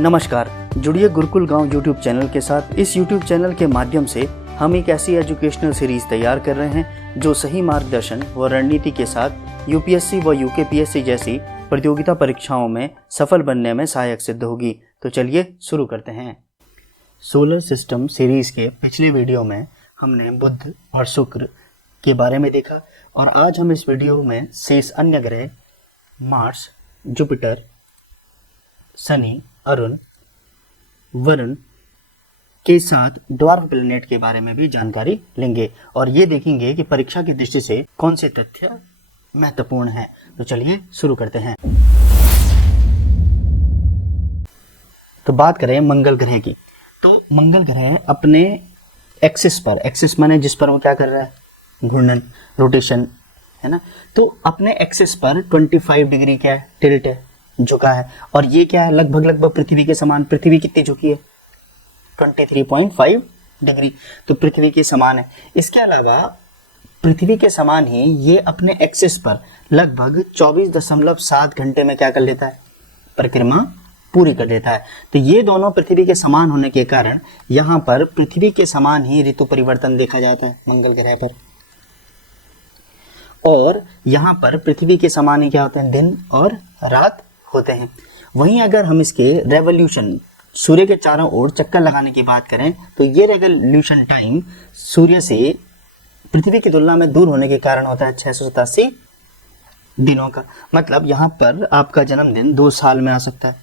नमस्कार, जुड़िए गुरुकुल गांव यूट्यूब चैनल के साथ। इस यूट्यूब चैनल के माध्यम से हम एक ऐसी एजुकेशनल सीरीज तैयार कर रहे हैं जो सही मार्गदर्शन व रणनीति के साथ यूपीएससी व यूकेपीएससी जैसी प्रतियोगिता परीक्षाओं में सफल बनने में सहायक सिद्ध होगी। तो चलिए शुरू करते हैं। सोलर सिस्टम सीरीज के पिछले वीडियो में हमने बुध और शुक्र के बारे में देखा और आज हम इस वीडियो में शेष अन्य ग्रह मार्स, जुपिटर, शनि, अरुण, वरुण के साथ ड्वार्फ प्लैनेट के बारे में भी जानकारी लेंगे और ये देखेंगे कि परीक्षा की दृष्टि से कौन से तथ्य महत्वपूर्ण हैं। तो चलिए शुरू करते हैं। तो बात करें मंगल ग्रह की, तो मंगल ग्रह अपने एक्सिस पर, एक्सिस माने जिस पर वो क्या कर रहा है, घूर्णन, रोटेशन, है ना। तो अपने एक्सिस पर 25 डिग्री क्या है, टिल्ट है, झुका है। और ये क्या है, लगभग पृथ्वी के समान। पृथ्वी कितनी झुकी है, 23.5 डिग्री, तो पृथ्वी के समान है। इसके अलावा पृथ्वी के समान ही ये अपने एक्सिस पर लगभग 24.7 घंटे में क्या कर लेता है, परिक्रमा पूरी कर लेता है। तो ये दोनों पृथ्वी के समान होने के कारण यहाँ पर पृथ्वी के समान ही ऋतु परिवर्तन देखा जाता है मंगल ग्रह पर। और यहाँ पर पृथ्वी के समान ही क्या होते हैं, दिन और रात होते हैं। वहीं अगर हम इसके रेवोल्यूशन, सूर्य के चारों ओर चक्कर लगाने की बात करें तो ये रेवोल्यूशन टाइम सूर्य से पृथ्वी की तुलना में दूर होने के कारण होता है 687 दिनों का। मतलब यहाँ पर आपका जन्मदिन 2 साल में आ सकता है।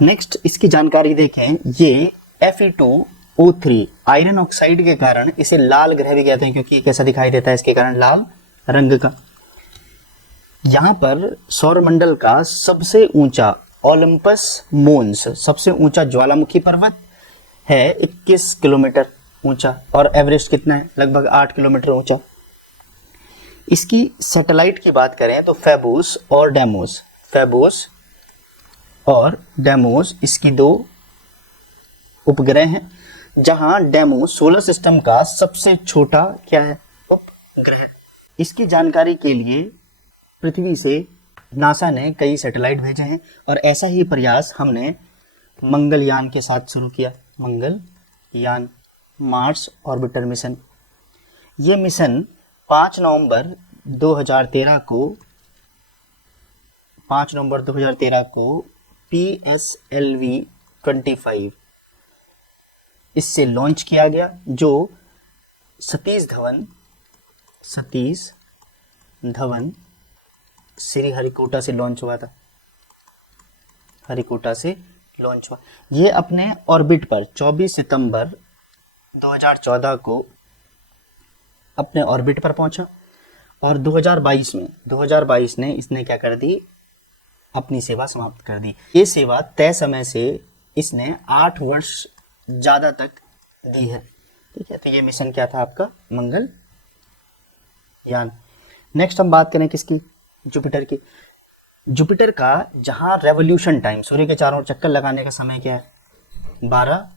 नेक्स्ट इसकी जानकारी देखें, ये Fe2O3 आयरन ऑक्साइड के कारण इसे लाल ग्रह भी कहते हैं, क्योंकि कैसा दिखाई देता है, इसके कारण लाल रंग का। यहाँ पर सौरमंडल का सबसे ऊंचा ओलंपस मोन्स, सबसे ऊंचा ज्वालामुखी पर्वत है 21 किलोमीटर ऊंचा और एवरेस्ट कितना है, लगभग 8 किलोमीटर ऊंचा। इसकी सैटेलाइट की बात करें तो फेबोस और डेमोस, फेबोस और डेमोस इसकी 2 उपग्रह हैं, जहां डेमोस सोलर सिस्टम का सबसे छोटा क्या है, उपग्रह। इसकी जानकारी के लिए पृथ्वी से नासा ने कई सैटेलाइट भेजे हैं और ऐसा ही प्रयास हमने मंगलयान के साथ शुरू किया। Mangalyaan, Mars orbiter mission. ये मिशन 5 नवंबर 2013 को PSLV-25 इससे लॉन्च किया गया, जो सतीश धवन श्रीहरिकोटा से लॉन्च हुआ था, हरिकोटा से लॉन्च हुआ। ये अपने ऑर्बिट पर 24 सितंबर 2014 को अपने ऑर्बिट पर पहुंचा और 2022 में इसने क्या कर दी, अपनी सेवा समाप्त कर दी। ये सेवा तय समय से इसने 8 वर्ष ज्यादा तक दी है, ठीक है। तो ये मिशन क्या था आपका, मंगलयान। नेक्स्ट हम बात करें किसकी, जुपिटर की। जुपिटर का जहां रेवोल्यूशन टाइम, सूर्य के चारों ओर चक्कर लगाने का समय क्या है, 12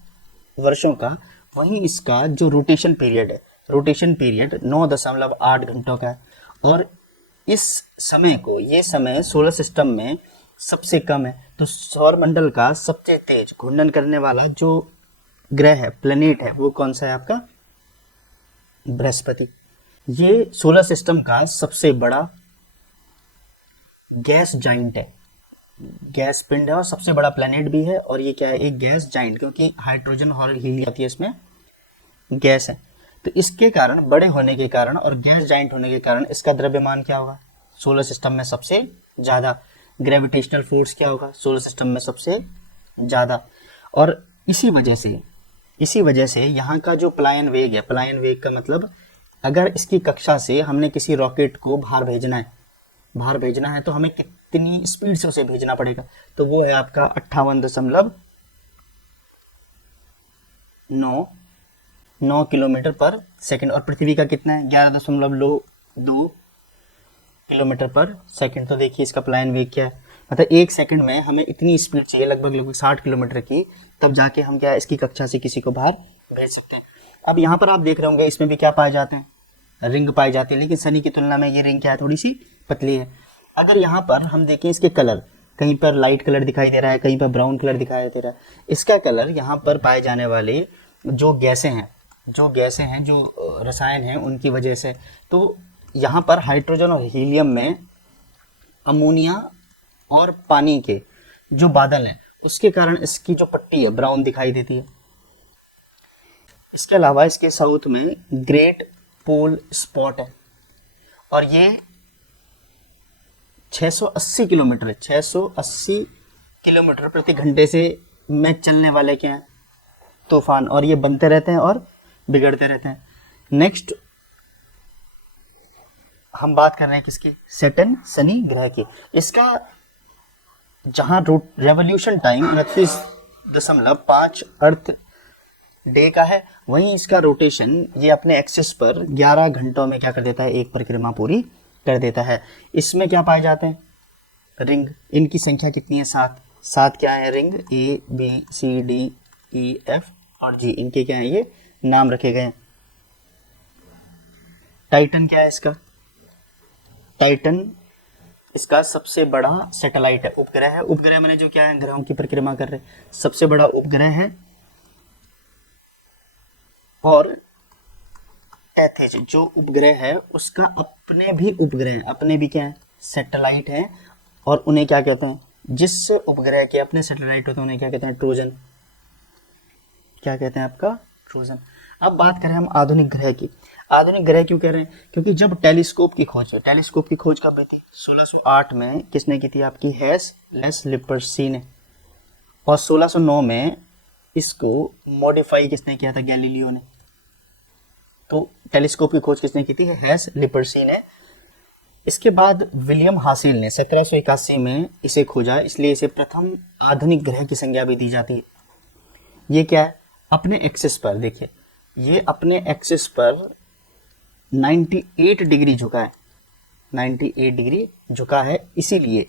वर्षों का, वहीं इसका जो रोटेशन पीरियड है, रोटेशन पीरियड 9.8 घंटों का है। और इस समय को, ये समय सोलर सिस्टम में सबसे कम है। तो सौरमंडल का सबसे तेज घूर्णन करने वाला जो ग्रह है, प्लेनेट है, वो कौन सा है आपका, बृहस्पति। ये सोलर सिस्टम का सबसे बड़ा गैस जाइंट है, गैस पिंड है और सबसे बड़ा प्लेनेट भी है। और ये क्या है, एक गैस जाइंट, क्योंकि हाइड्रोजन और हीलियम आती है, इसमें गैस है। तो इसके कारण, बड़े होने के कारण और गैस जाइंट होने के कारण इसका द्रव्यमान क्या होगा, सोलर सिस्टम में सबसे ज्यादा। ग्रेविटेशनल फोर्स क्या होगा, सोलर सिस्टम में सबसे ज्यादा। और इसी वजह से यहाँ का जो प्लायन वेग है, प्लायन वेग का मतलब अगर इसकी कक्षा से हमने किसी रॉकेट को बाहर भेजना है तो हमें कितनी स्पीड से उसे भेजना पड़ेगा, तो वो है आपका 58.9 किलोमीटर पर सेकंड। और पृथ्वी का कितना है, 11.2 किलोमीटर पर सेकंड। तो देखिए इसका प्लायन वेग क्या है, मतलब 1 सेकंड में हमें इतनी स्पीड चाहिए, लगभग 60 किलोमीटर की, तब जाके हम क्या इसकी कक्षा से किसी को बाहर भेज सकते हैं। अब यहाँ पर आप देख रहे होंगे इसमें भी क्या पाए जाते हैं, रिंग पाई जाती है, लेकिन शनि की तुलना में ये रिंग क्या है, थोड़ी सी पतली है। अगर यहाँ पर हम देखें इसके कलर, कहीं पर लाइट कलर दिखाई दे रहा है, कहीं पर ब्राउन कलर दिखाई दे रहा है। इसका कलर यहाँ पर पाए जाने वाले जो गैसें हैं, जो रसायन हैं, उनकी वजह से। तो यहाँ पर हाइड्रोजन और हीलियम में अमोनिया और पानी के जो बादल हैं उसके कारण इसकी जो पट्टी है ब्राउन दिखाई देती है। इसके अलावा इसके साउथ में ग्रेट पोल स्पॉट है और ये 680 किलोमीटर 680 किलोमीटर प्रति घंटे से में चलने वाले क्या हैं, तूफान, और ये बनते रहते हैं और बिगड़ते रहते हैं। नेक्स्ट हम बात कर रहे हैं किसकी, सैटर्न, शनि ग्रह की। इसका जहां रेवोल्यूशन टाइम 29.5 अर्थ डे का है, वहीं इसका रोटेशन ये अपने एक्सिस पर 11 घंटों में क्या कर देता है, एक परिक्रमा पूरी कर देता है। इसमें क्या पाए जाते हैं, रिंग। इनकी संख्या कितनी है, 7 क्या है ring, A B C D E F और G, इनके क्या है ये नाम रखे गए हैं। टाइटन क्या है इसका, टाइटन इसका सबसे बड़ा सैटेलाइट है, उपग्रह है। उपग्रह मैंने जो क्या है, ग्रहों की परिक्रमा कर रहे, सबसे बड़ा उपग्रह है। और टेथिस जो उपग्रह है उसका अपने भी उपग्रह, अपने भी क्या है, सैटेलाइट है। और उन्हें क्या कहते हैं, जिस उपग्रह के अपने सैटेलाइट होते हैं उन्हें क्या कहते हैं, ट्रोजन। क्या कहते हैं आपका, ट्रोजन। अब बात करें हम आधुनिक ग्रह की। आधुनिक ग्रह क्यों कह रहे हैं, क्योंकि जब टेलीस्कोप की खोज कब हुई थी, 1608 में किसने की थी, आपकी हेस लिपर्सी ने। और 1609 में इसको मॉडिफाई किसने किया था, गैलीलियो ने। तो टेलीस्कोप की खोज किसने की थी, हेस लिपर्सी ने। इसके बाद विलियम हासिल ने 1781 में इसे खोजा, इसलिए इसे प्रथम आधुनिक ग्रह की संज्ञा भी दी जाती है। ये क्या है, अपने एक्सिस पर देखिए, ये अपने एक्सिस पर 98 डिग्री झुका है, 98 डिग्री झुका है, इसीलिए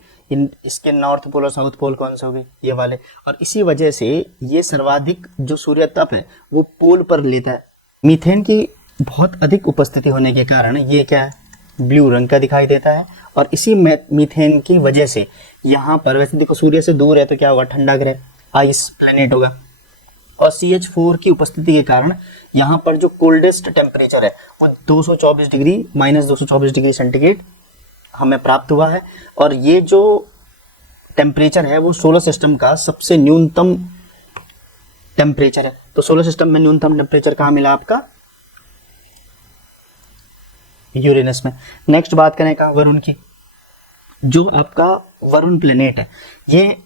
इसके नॉर्थ पोल और साउथ पोल कौन से हो गए, ये वाले। और इसी वजह से ये सर्वाधिक जो सूर्य तप है वो पोल पर लेता है। मीथेन की बहुत अधिक उपस्थिति होने के कारण ये क्या है, ब्लू रंग का दिखाई देता है। और इसी मीथेन की वजह से यहाँ पर, वैसे देखो सूर्य से दूर है तो क्या होगा, ठंडा ग्रह, आइस प्लेनेट होगा। और CH4 की उपस्थिति के कारण यहाँ पर जो कोल्डेस्ट टेम्परेचर है वो 224 डिग्री -224 डिग्री सेंटीग्रेड हमें प्राप्त हुआ है। और ये जो टेम्परेचर है वो सोलर सिस्टम का सबसे न्यूनतम टेम्परेचर है। तो सोलर सिस्टम में न्यूनतम टेम्परेचर कहाँ मिला आपका, यूरेनस में। नेक्स्ट बात करें कहाँ, वरुण की। जो आपका वरुण प्लेनेट है ये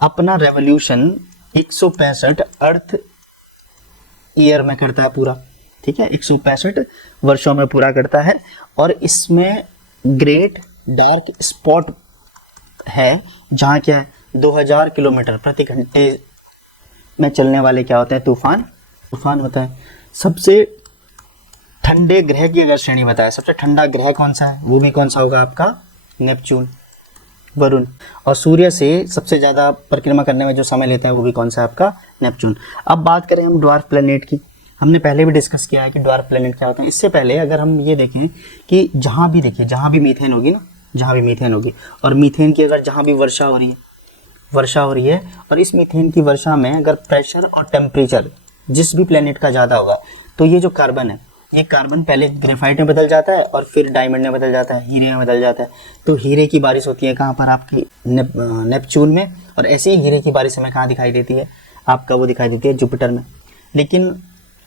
अपना रेवोल्यूशन 165 अर्थ ईयर में करता है पूरा, ठीक है, 165 वर्षों में पूरा करता है। और इसमें ग्रेट डार्क स्पॉट है जहाँ क्या है, 2000 किलोमीटर प्रति घंटे में चलने वाले क्या होते हैं, तूफान होता है। सबसे ठंडे ग्रह की अगर श्रेणी बताए, सबसे ठंडा ग्रह कौन सा है, वो भी कौन सा होगा आपका, नेपच्यून, वरुण। और सूर्य से सबसे ज्यादा परिक्रमा करने में जो समय लेता है वो भी कौन सा है, आपका नेपच्यून। अब बात करें हम ड्वार्फ प्लेनेट की। हमने पहले भी डिस्कस किया है कि ड्वार्फ प्लेनेट क्या होते हैं। इससे पहले अगर हम ये देखें कि जहां भी मीथेन होगी ना, जहां भी मीथेन होगी, और मीथेन की अगर जहां भी वर्षा हो रही है और इस मीथेन की वर्षा में अगर प्रेशर और टेम्परेचर जिस भी प्लेनेट का ज्यादा होगा, तो ये जो कार्बन है, ये कार्बन पहले ग्रेफाइट में बदल जाता है और फिर डायमंड में बदल जाता है, हीरे में बदल जाता है। तो हीरे की बारिश होती है कहाँ पर, आपकी नेपच्यून में। और ऐसे ही हीरे की बारिश हमें कहाँ दिखाई देती है, आपका वो दिखाई देती है जुपिटर में। लेकिन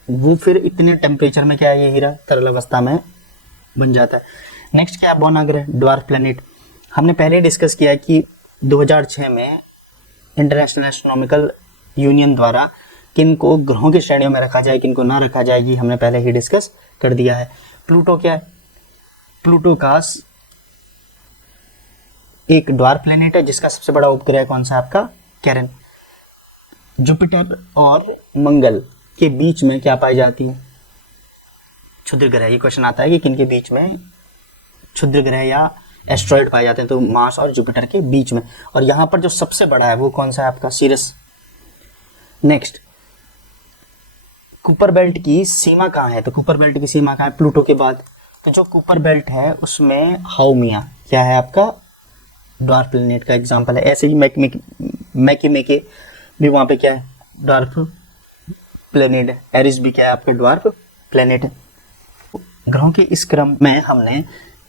वो फिर इतने टेम्परेचर में क्या है, ये हीरा तरल अवस्था में बन जाता है। नेक्स्ट क्या है, बौना ग्रह, ड्वार्फ प्लेनेट। हमने पहले डिस्कस किया कि 2006 में इंटरनेशनल एस्ट्रोनॉमिकल यूनियन द्वारा किन को ग्रहों की श्रेणियों में रखा जाए, किन को ना रखा जाएगी, हमने पहले ही डिस्कस कर दिया है। प्लूटो क्या है, प्लूटो का एक ड्वार्फ प्लेनेट है जिसका सबसे बड़ा उपग्रह कौन सा, आपका कैरन। जुपिटर और मंगल के बीच में क्या पाई जाती है, क्षुद्र ग्रह। ये क्वेश्चन आता है कि किन के बीच में क्षुद्र ग्रह या एस्ट्रॉइड पाए जाते हैं, तो मार्स और जुपिटर के बीच में। और यहाँ पर जो सबसे बड़ा है वो कौन सा है, आपका सीरस। नेक्स्ट, कुपर बेल्ट की सीमा कहाँ है, तो कुपर बेल्ट की सीमा कहाँ है, प्लूटो के बाद। तो जो कुपर बेल्ट है उसमें हाउमिया क्या है, आपका ड्वार्फ प्लेनेट का एग्जाम्पल है। ऐसे ही मैकी भी वहाँ पे क्या है, ड्वार्फ प्लेनेट है। एरिस भी क्या है, आपका ड्वार्फ प्लेनेट है। ग्रहों के इस क्रम में हमने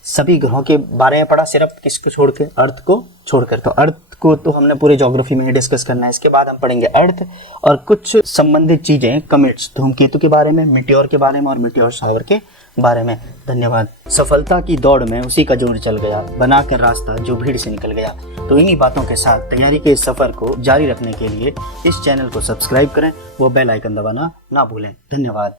सभी ग्रहों के बारे में पढ़ा, सिर्फ किसको छोड़ के, अर्थ को छोड़कर। तो अर्थ को तो हमने पूरे ज्योग्राफी में ही डिस्कस करना है। इसके बाद हम पढ़ेंगे अर्थ और कुछ संबंधित चीजें, कमेट्स, धूमकेतु के बारे में, मिट्योर के बारे में और मिट्योर शावर के बारे में। धन्यवाद। सफलता की दौड़ में उसी का जोर चल गया, बनाकर रास्ता जो भीड़ से निकल गया। तो इन्हीं बातों के साथ तैयारी के इस सफर को जारी रखने के लिए इस चैनल को सब्सक्राइब करें, वो बेल आइकन दबाना ना भूलें। धन्यवाद।